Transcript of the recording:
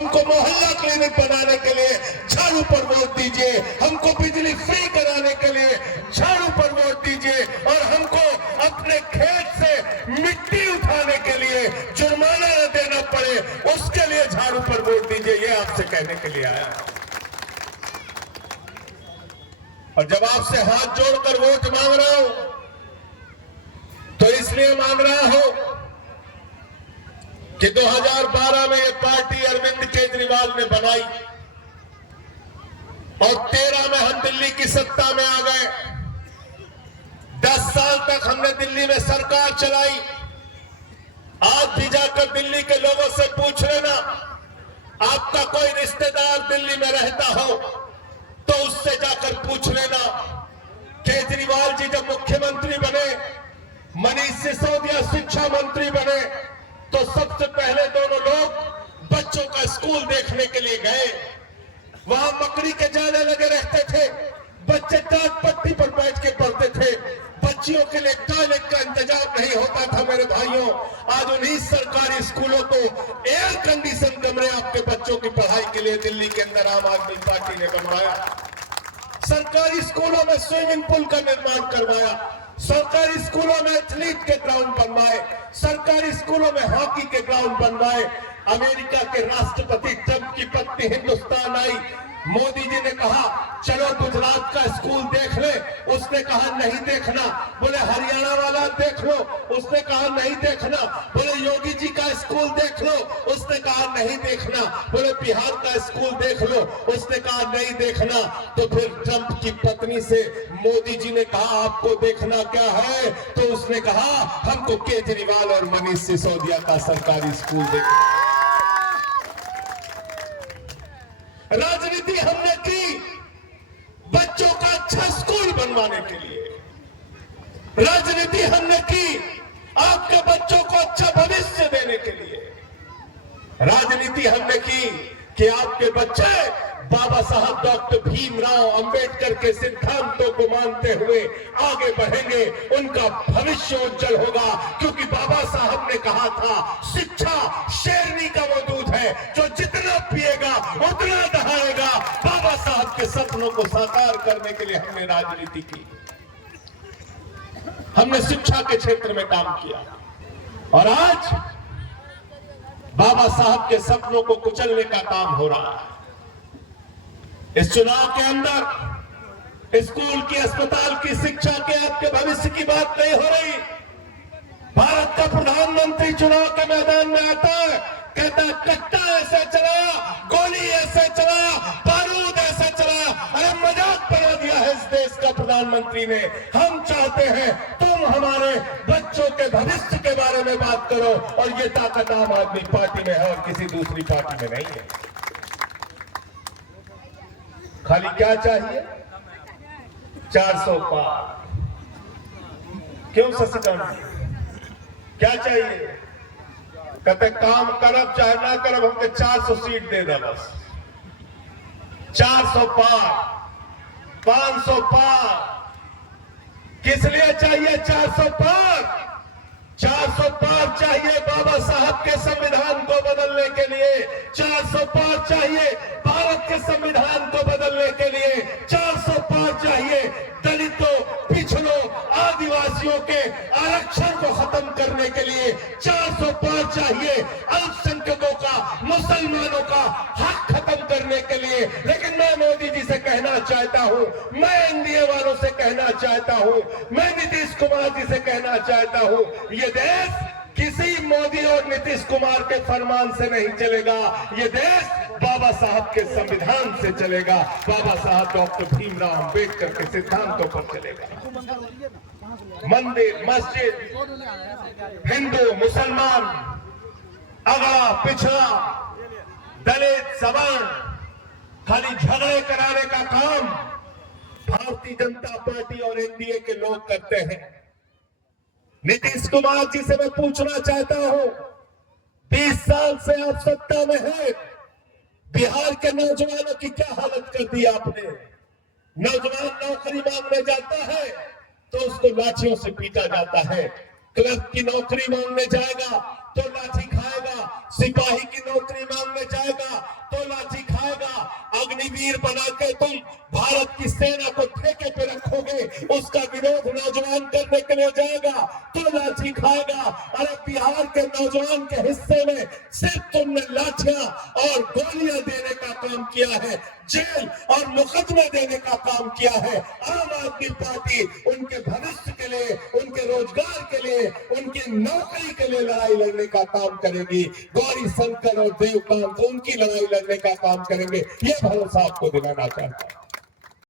हमको मोहल्ला क्लिनिक बनाने के लिए झाड़ू पर वोट दीजिए, हमको बिजली फ्री कराने के लिए झाड़ू पर वोट दीजिए, और हमको अपने खेत से मिट्टी उठाने के लिए जुर्माना न देना पड़े उसके लिए झाड़ू पर वोट दीजिए। ये आपसे कहने के लिए आया। और जब आपसे हाथ जोड़कर वोट मांग रहा हूं तो इसलिए मांग रहा हूं कि 2012 में ये पार्टी अरविंद केजरीवाल ने बनाई और 13 में हम दिल्ली की सत्ता में आ गए। 10 साल तक हमने दिल्ली में सरकार चलाई। आज भी जाकर दिल्ली के लोगों से पूछ लेना, आपका कोई रिश्तेदार दिल्ली में रहता हो तो उससे जाकर पूछ लेना। केजरीवाल जी जब मुख्यमंत्री बने, मनीष सिसोदिया शिक्षा मंत्री बने, तो सबसे पहले दोनों लोग बच्चों का स्कूल देखने के लिए गए। वहां मकड़ी के जाले लगे रहते थे, बच्चे टाट पट्टी पर बैठ के पढ़ते थे, बच्चियों के लिए टॉयलेट का इंतजाम नहीं होता था। मेरे भाइयों, आज उन्हीं सरकारी स्कूलों को एयर कंडीशन कमरे आपके बच्चों की पढ़ाई के लिए दिल्ली के अंदर आम आदमी पार्टी ने बनवाया। सरकारी स्कूलों में स्विमिंग पूल का निर्माण करवाया, सरकारी स्कूलों में एथलीट के ग्राउंड बनवाए, सरकारी स्कूलों में हॉकी के ग्राउंड बनवाए। अमेरिका के राष्ट्रपति ट्रंप की पत्नी हिंदुस्तान आई, मोदी जी ने कहा चलो गुजरात का स्कूल देख ले, उसने कहा नहीं देखना। बोले हरियाणा वाला देख लो, उसने कहा नहीं देखना। बोले योगी जी का स्कूल देख लो, उसने कहा नहीं देखना। बोले बिहार का स्कूल देख लो, उसने कहा नहीं देखना। तो फिर ट्रंप की पत्नी से मोदी जी ने कहा आपको देखना क्या है, तो उसने कहा हमको केजरीवाल और मनीष सिसोदिया का सरकारी स्कूल देखना। राजनीति हमने की बच्चों का अच्छा स्कूल बनवाने के लिए, राजनीति हमने की आपके बच्चों को अच्छा भविष्य देने के लिए, राजनीति हमने की कि आपके बच्चे बाबा साहब डॉक्टर भीमराव अंबेडकर के सिद्धांतों को मानते हुए आगे बढ़ेंगे, उनका भविष्य उज्जवल होगा। क्योंकि बाबा साहब ने कहा था शिक्षा शेरनी का वो दूध है जो जितना पिएगा उतना दहाड़ेगा। बाबा साहब के सपनों को साकार करने के लिए हमने राजनीति की, हमने शिक्षा के क्षेत्र में काम किया, और आज बाबा साहब के सपनों को कुचलने का काम हो रहा है। इस चुनाव के अंदर स्कूल की, अस्पताल की, शिक्षा के, आपके भविष्य की बात नहीं हो रही। भारत का प्रधानमंत्री चुनाव के मैदान में आता है, कहता है कट्टा ऐसे चला, गोली ऐसे चला, बारूद ऐसे चला। अरे मजाक बना दिया है इस देश का प्रधानमंत्री ने। हम चाहते हैं तुम हमारे बच्चों के भविष्य के बारे में बात करो, और ये ताकत आम आदमी पार्टी में है और किसी दूसरी पार्टी में नहीं है। खाली क्या चाहिए? 400 पार। क्यों शशिकांत जी, क्या चाहिए? कहते काम करब चाहे ना करब, हमके 400 सीट दे दे बस। 400 पार, 500 पार। किस लिए चाहिए 400 पार? 400 पार चाहिए बाबा साहब के संविधान को बदलने के लिए, 400 पार चाहिए भारत के संविधान को बदलने के लिए, 400 पार चाहिए दलितों, पिछड़ों, आदिवासियों के आरक्षण को खत्म करने के लिए, 400 पार चाहिए अल्पसंख्यकों का, मुसलमानों का हक खत्म करने के लिए। लेकिन मैं मोदी जी से कहना चाहता हूं, मैं एनडीए वालों से कहना चाहता हूं, मैं नीतीश कुमार जी से कहना चाहता हूं, ये देश किसी मोदी और नीतीश कुमार के फरमान से नहीं चलेगा। ये देश बाबा साहब के संविधान से चलेगा, बाबा साहब डॉक्टर भीमराव अंबेडकर के सिद्धांतों पर चलेगा। मंदिर, मस्जिद, हिंदू, मुसलमान, अगड़ा, पिछड़ा, दलित, सवर्ण, खाली झगड़े कराने का काम भारतीय जनता पार्टी और एनडीए के लोग करते हैं। नीतीश कुमार जी से मैं पूछना चाहता हूं, 20 साल से आप सत्ता में हैं, बिहार के नौजवानों की क्या हालत कर दी आपने? नौजवान नौकरी मांगने जाता है तो उसको लाठियों से पीटा जाता है, क्लर्क की नौकरी मांगने जाएगा तो लाठी खाएगा, सिपाही की नौकरी मांगने जाएगा तो लाठी खाएगा, अग्निवीर बना के तुम भारत की सेना को ठेके पे रखोगे, उसका विरोध नौजवान करने के लिए जाएगा तो लाठी खाएगा। अरे बिहार के नौजवान के हिस्से में सिर्फ तुमने लाठियां और गोलियां देने का काम किया है, जेल और मुकदमे देने का काम किया है। आम आदमी पार्टी उनके भविष्य के लिए, उनके रोजगार के लिए, उनकी नौकरी के लिए लड़ाई लड़ने का काम करेगी। गौरी शंकर और देवकांत उनकी लड़ाई लड़ने का काम करेंगे, ये भरोसा आपको दिलाना चाहता हूं।